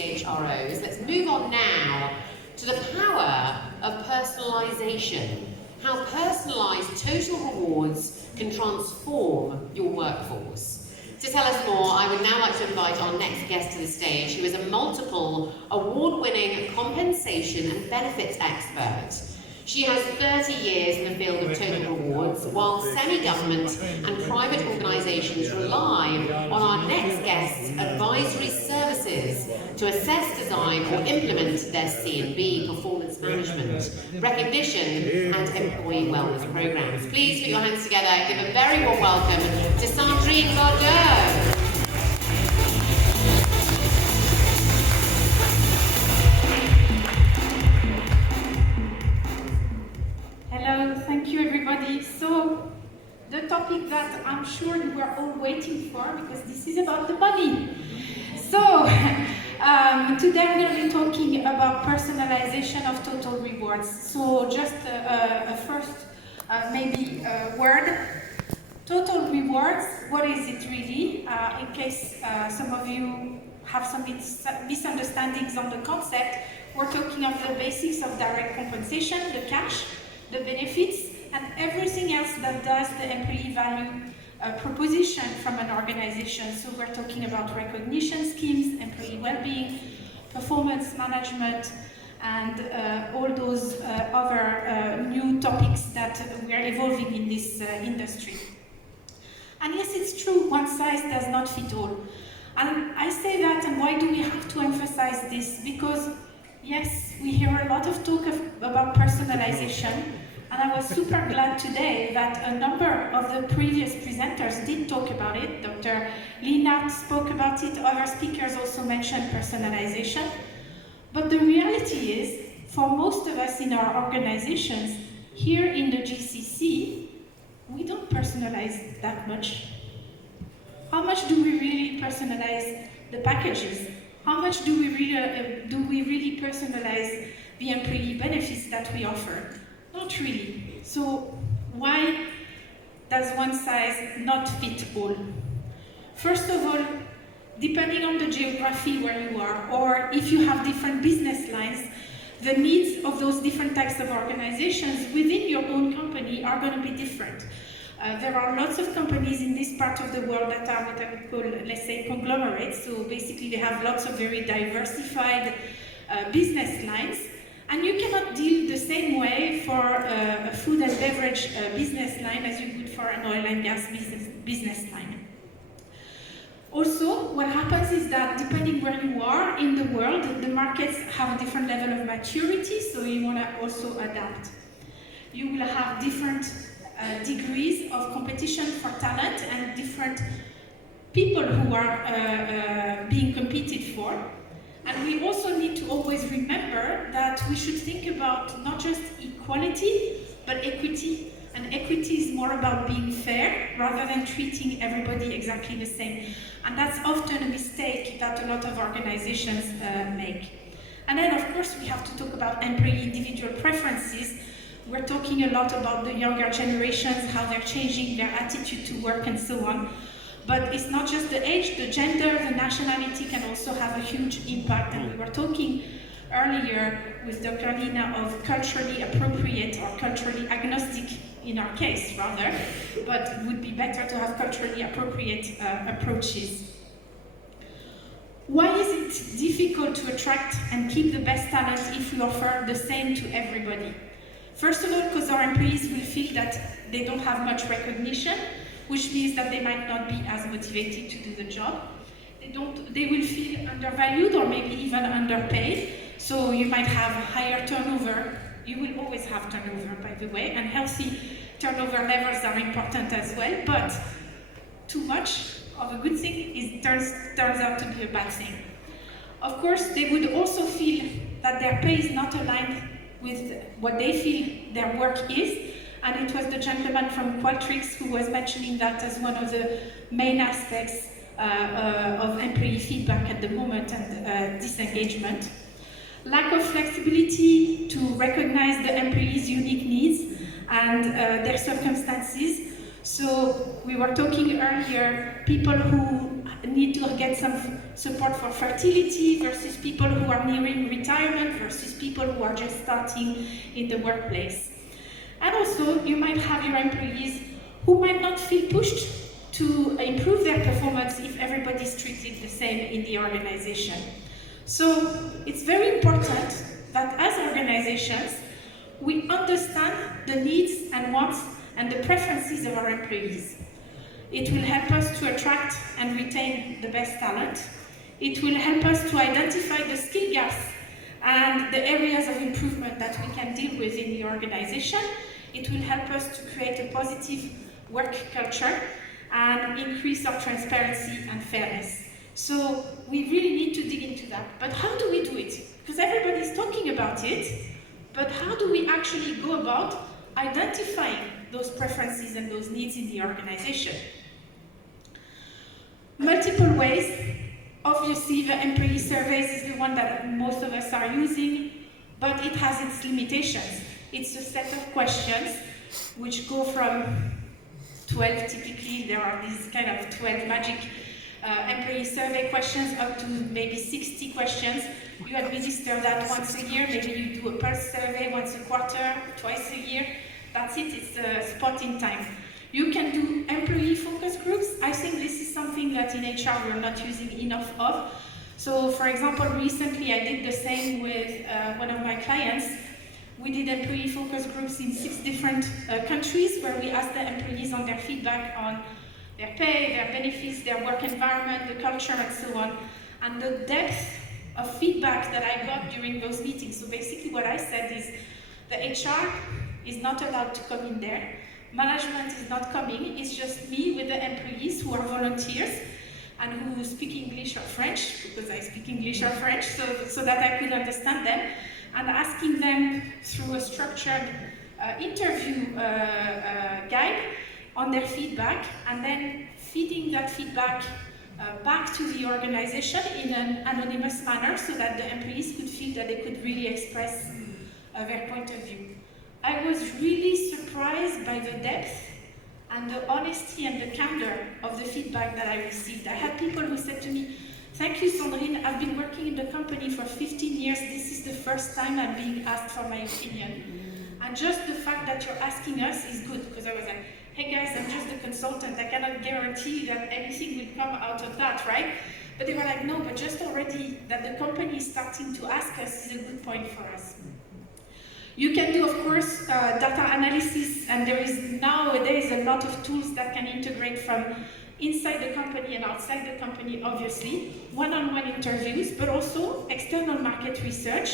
HROs. Let's move on now to the power of personalization. How personalized total rewards can transform your workforce. To tell us more, I would now like to invite our next guest to the stage, who is a multiple award-winning compensation and benefits expert. She has 30 years in the field of total rewards, while semi-government and private organisations rely on our next guest's advisory services to assess, design or implement their C&B performance management, recognition and employee wellness programmes. Please put your hands together and give a very warm welcome to Sandrine Bordeaux. Hello, thank you everybody. So, the topic that I'm sure you were all waiting for, because this is about the money. So, today I'm going to be talking about personalization of total rewards. So, just a first word. Total rewards, what is it really? In case some of you have some misunderstandings on the concept, we're talking of the basics of direct compensation, the cash, the benefits, and everything else that does the employee value proposition from an organization. So we're talking about recognition schemes, employee well-being, performance management, and all those other new topics that we are evolving in this industry. And yes, it's true, one size does not fit all. And I say that, and why do we have to emphasize this? Because yes, we hear a lot of talk about personalization, and I was super glad today that a number of the previous presenters did talk about it. Dr. Lina spoke about it, other speakers also mentioned personalization. But the reality is, for most of us in our organizations, here in the GCC, we don't personalize that much. How much do we really personalize the packages? How much do we really personalize the employee benefits that we offer? Not really. So why does one size not fit all? First of all, depending on the geography where you are, or if you have different business lines, the needs of those different types of organizations within your own company are going to be different. There are lots of companies in this part of the world that are what I would call, let's say, conglomerates. So basically they have lots of very diversified business lines, and you cannot deal the same way for a food and beverage business line as you would for an oil and gas business line. Also, what happens is that depending where you are in the world, the markets have a different level of maturity, so you want to also adapt. You will have different degrees of competition for talent and different people who are being competed for. And we also need to always remember that we should think about not just equality, but equity. And equity is more about being fair rather than treating everybody exactly the same. And that's often a mistake that a lot of organizations make. And then, of course, we have to talk about employee individual preferences. We're talking a lot about the younger generations, how they're changing their attitude to work and so on. But it's not just the age, the gender, the nationality can also have a huge impact. And we were talking earlier with Dr. Lina of culturally appropriate or culturally agnostic, in our case rather, but it would be better to have culturally appropriate approaches. Why is it difficult to attract and keep the best talent if we offer the same to everybody? First of all, because our employees will feel that they don't have much recognition, which means that they might not be as motivated to do the job. They will feel undervalued or maybe even underpaid. So you might have higher turnover. You will always have turnover, by the way, and healthy turnover levels are important as well. But too much of a good thing turns out to be a bad thing. Of course, they would also feel that their pay is not aligned with what they feel their work is. And it was the gentleman from Qualtrics who was mentioning that as one of the main aspects of employee feedback at the moment and disengagement. Lack of flexibility to recognize the employees' unique needs and their circumstances. So we were talking earlier, people who need to get some support for fertility versus people who are nearing retirement versus people who are just starting in the workplace. And also, you might have your employees who might not feel pushed to improve their performance if everybody's treated the same in the organization. So it's very important that as organizations, we understand the needs and wants and the preferences of our employees. It will help us to attract and retain the best talent. It will help us to identify the skill gaps and the areas of improvement that we can deal with in the organization. It will help us to create a positive work culture and increase our transparency and fairness. So we really need to dig into that. But how do we do it? Because everybody's talking about it, but how do we actually go about identifying those preferences and those needs in the organization? Multiple ways. Obviously, the employee surveys is the one that most of us are using, but it has its limitations. It's a set of questions which go from 12, typically there are these kind of 12 magic employee survey questions up to maybe 60 questions. You administer that once a year, maybe you do a pulse survey once a quarter, twice a year. That's it, it's a spot in time. You can do employee focus groups. I think this is something that in HR we're not using enough of. So for example, recently I did the same with one of my clients. We did employee focus groups in 6 different countries where we asked the employees on their feedback on their pay, their benefits, their work environment, the culture, and so on. And the depth of feedback that I got during those meetings. So basically what I said is the HR is not allowed to come in there. Management is not coming. It's just me with the employees who are volunteers and who speak English or French, because I speak English or French, so that I could understand them, and asking them through a structured interview guide on their feedback, and then feeding that feedback back to the organization in an anonymous manner so that the employees could feel that they could really express their point of view. I was really surprised by the depth and the honesty and the candor of the feedback that I received. I had people who said to me, "Thank you, Sandrine, I've been working in the company for 15 years. This is the first time I'm being asked for my opinion. And just the fact that you're asking us is good," because I was like, "Hey guys, I'm just a consultant. I cannot guarantee that anything will come out of that, right?" But they were like, "No, but just already that the company is starting to ask us is a good point for us." You can do, of course, data analysis, and there is nowadays a lot of tools that can integrate from inside the company and outside the company, obviously, one-on-one interviews, but also external market research.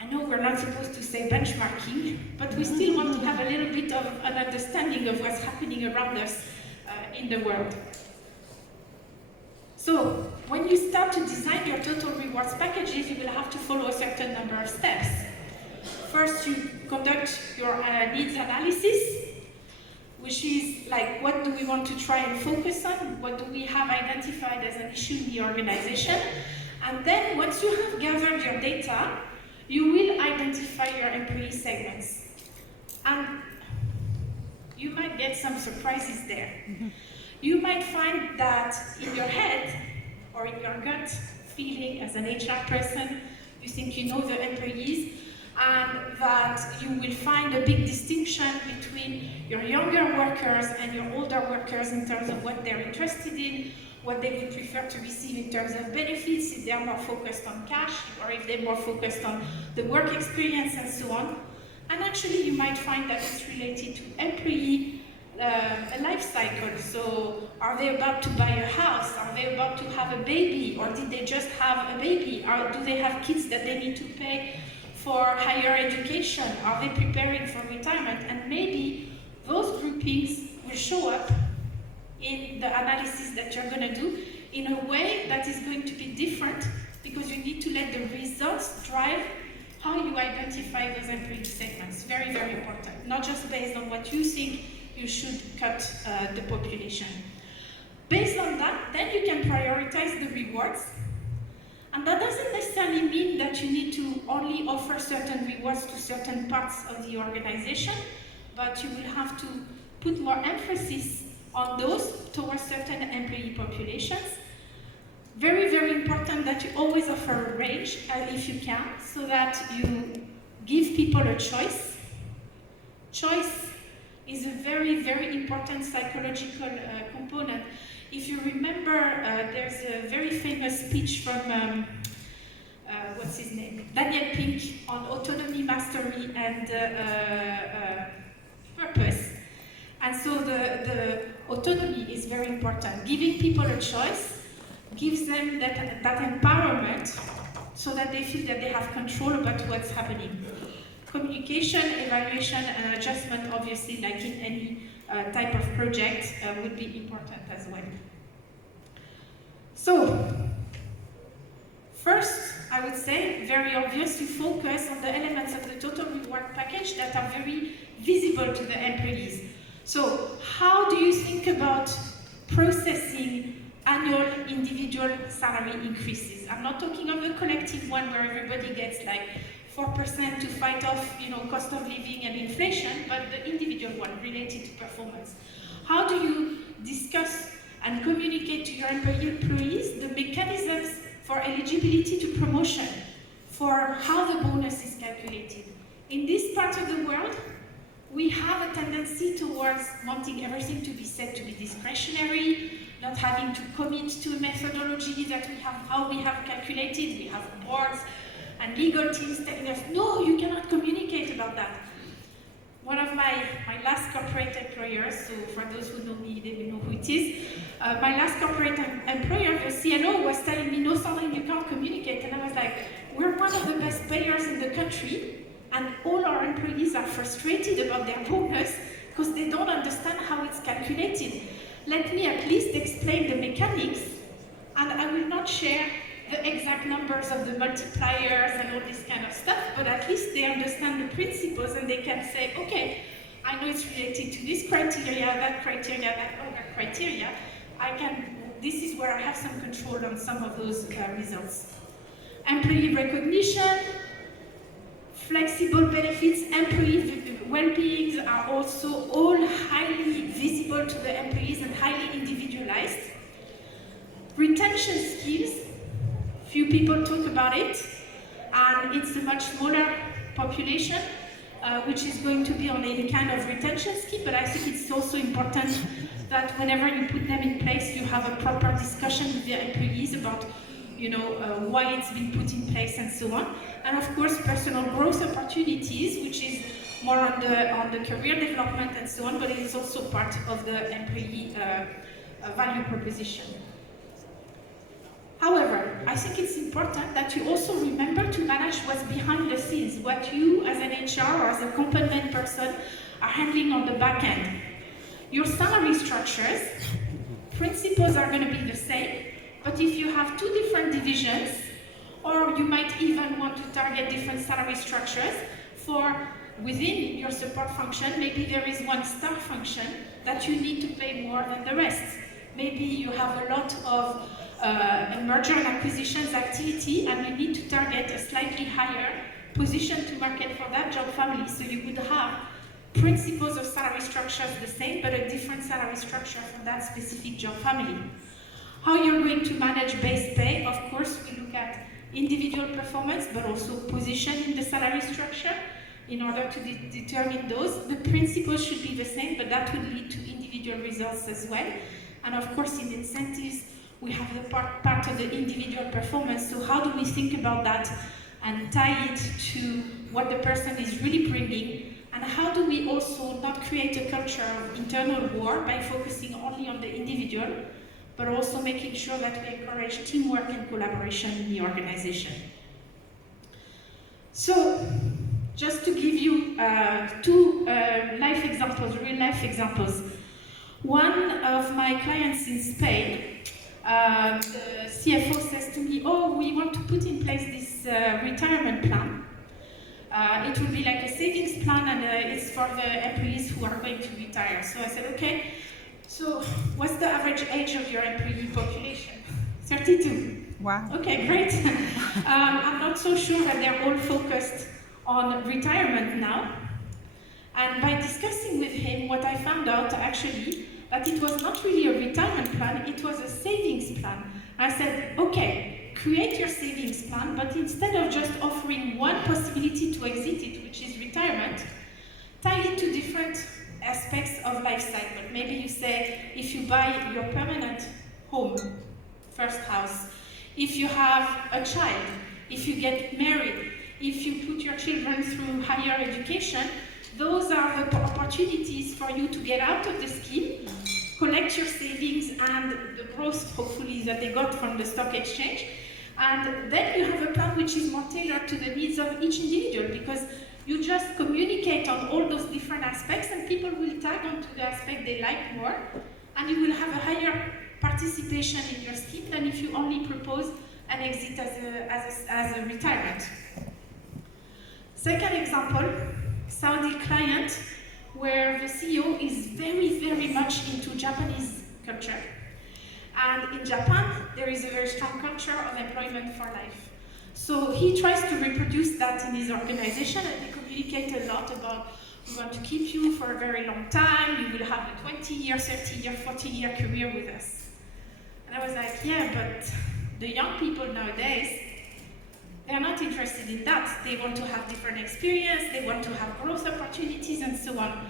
I know we're not supposed to say benchmarking, but we still want to have a little bit of an understanding of what's happening around us in the world. So, when you start to design your total rewards packages, you will have to follow a certain number of steps. First, you conduct your needs analysis, which is like, what do we want to try and focus on? What do we have identified as an issue in the organization? And then, once you have gathered your data, you will identify your employee segments. And you might get some surprises there. You might find that in your head, or in your gut feeling as an HR person, you think you know the employees, and that you will find a big distinction between your younger workers and your older workers in terms of what they're interested in, what they would prefer to receive in terms of benefits, if they're more focused on cash, or if they're more focused on the work experience and so on. And actually you might find that it's related to employee life cycle. So are they about to buy a house? Are they about to have a baby? Or did they just have a baby? Or do they have kids that they need to pay for higher education? Are they preparing for retirement? And maybe those groupings will show up in the analysis that you're going to do in a way that is going to be different, because you need to let the results drive how you identify those employee segments. Very, very important. Not just based on what you think you should cut the population. Based on that, then you can prioritize the rewards. And that doesn't necessarily mean that you need to only offer certain rewards to certain parts of the organization, but you will have to put more emphasis on those towards certain employee populations. Very, very important that you always offer a range, if you can, so that you give people a choice. Choice is a very, very important psychological component. If you remember, there's a very famous speech from, what's his name? Daniel Pink on autonomy, mastery, and purpose. And so the autonomy is very important. Giving people a choice gives them that empowerment so that they feel that they have control about what's happening. Communication, evaluation, and adjustment, obviously, like in any type of project, would be important as well. So, first, I would say, very obvious, to focus on the elements of the total reward package that are very visible to the employees. So, how do you think about processing annual individual salary increases? I'm not talking of the collective one where everybody gets like 4% to fight off, cost of living and inflation, but the individual one related to performance. How do you discuss and communicate to your employees the mechanisms for eligibility to promotion, for how the bonus is calculated? In this part of the world, we have a tendency towards wanting everything to be said to be discretionary, not having to commit to a methodology that we have, how we have calculated. We have boards and legal teams telling us, no, you cannot communicate about that. One of my last corporate employers, so for those who know me, they will know who it is. My last corporate employer, the CLO, was telling me, no, Sandrine, you can't communicate. And I was like, we're one of the best payers in the country, and all our employees are frustrated about their bonus because they don't understand how it's calculated. Let me at least explain the mechanics, and I will not share the exact numbers of the multipliers and all this kind of stuff, but at least they understand the principles and they can say, okay, I know it's related to this criteria, that other criteria. This is where I have some control on some of those results. Employee recognition, flexible benefits, employee well-being are also all highly visible to the employees and highly individualized. Retention skills, few people talk about it, and it's a much smaller population, which is going to be on any kind of retention scheme, but I think it's also important that whenever you put them in place, you have a proper discussion with the employees about why it's been put in place and so on. And of course, personal growth opportunities, which is more on the career development and so on, but it is also part of the employee value proposition. However, I think it's important that you also remember to manage what's behind the scenes, what you as an HR or as a complement person are handling on the back end. Your salary structures, principles are going to be the same, but if you have two different divisions, or you might even want to target different salary structures for within your support function, maybe there is one star function that you need to pay more than the rest. Maybe you have a lot of merger and acquisitions activity, and you need to target a slightly higher position to market for that job family. So you would have principles of salary structures the same, but a different salary structure for that specific job family. How you're going to manage base pay, of course, we look at individual performance, but also position in the salary structure in order to determine those. The principles should be the same, but that would lead to individual results as well. And of course, in incentives, we have the part of the individual performance. So how do we think about that and tie it to what the person is really bringing? And how do we also not create a culture of internal war by focusing only on the individual, but also making sure that we encourage teamwork and collaboration in the organization. So, just to give you two life examples, real life examples. One of my clients in Spain, the CFO says to me, oh, we want to put in place this retirement plan. It will be like a savings plan, and it's for the employees who are going to retire. So I said, okay, so what's the average age of your employee population? 32. Wow. Okay, great. I'm not so sure that they're all focused on retirement now. And by discussing with him, what I found out actually, that it was not really a retirement plan, it was a savings plan. I said, okay, create your savings plan, but instead of just offering one possibility to exit it, which is retirement, tie it to different aspects of life cycle. Maybe you say, if you buy your permanent home, first house, if you have a child, if you get married, if you put your children through higher education, those are the opportunities for you to get out of the scheme, collect your savings and the growth, hopefully, that they got from the stock exchange, and then you have a plan which is more tailored to the needs of each individual, because you just communicate on all those different aspects and people will tag onto the aspect they like more, and you will have a higher participation in your scheme than if you only propose an exit as a retirement. Second example, Saudi client, where the CEO is very, very much into Japanese culture. And in Japan, there is a very strong culture of employment for life. So he tries to reproduce that in his organization, and they communicate a lot about, we want to keep you for a very long time, you will have a 20-year, 30-year, 40-year career with us. And I was like, yeah, but the young people nowadays, they're not interested in that. They want to have different experience, they want to have growth opportunities and so on.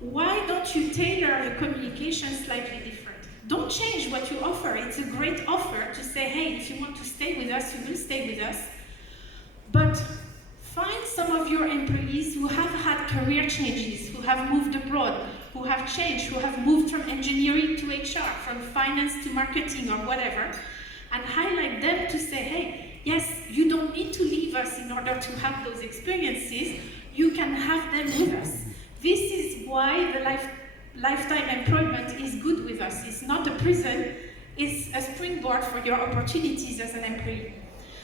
Why don't you tailor the communication slightly different? Don't change what you offer. It's a great offer to say, hey, if you want to stay with us, you will stay with us. But find some of your employees who have had career changes, who have moved abroad, who have changed, who have moved from engineering to HR, from finance to marketing or whatever, and highlight them to say, hey, yes, you don't need to leave us in order to have those experiences. You can have them with us. This is why the lifetime employment is good with us. It's not a prison, it's a springboard for your opportunities as an employee.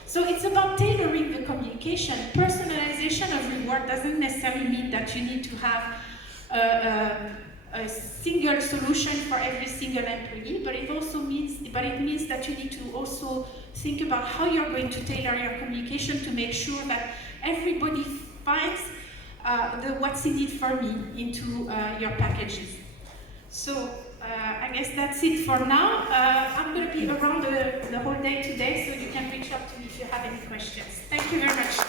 So it's about tailoring the communication. Personalization of reward doesn't necessarily mean that you need to have a single solution for every single employee, but it means that you need to also think about how you're going to tailor your communication to make sure that everybody finds what's in it for me into your packages. So I guess that's it for now. I'm going to be around the whole day today, so you can reach out to me if you have any questions. Thank you very much.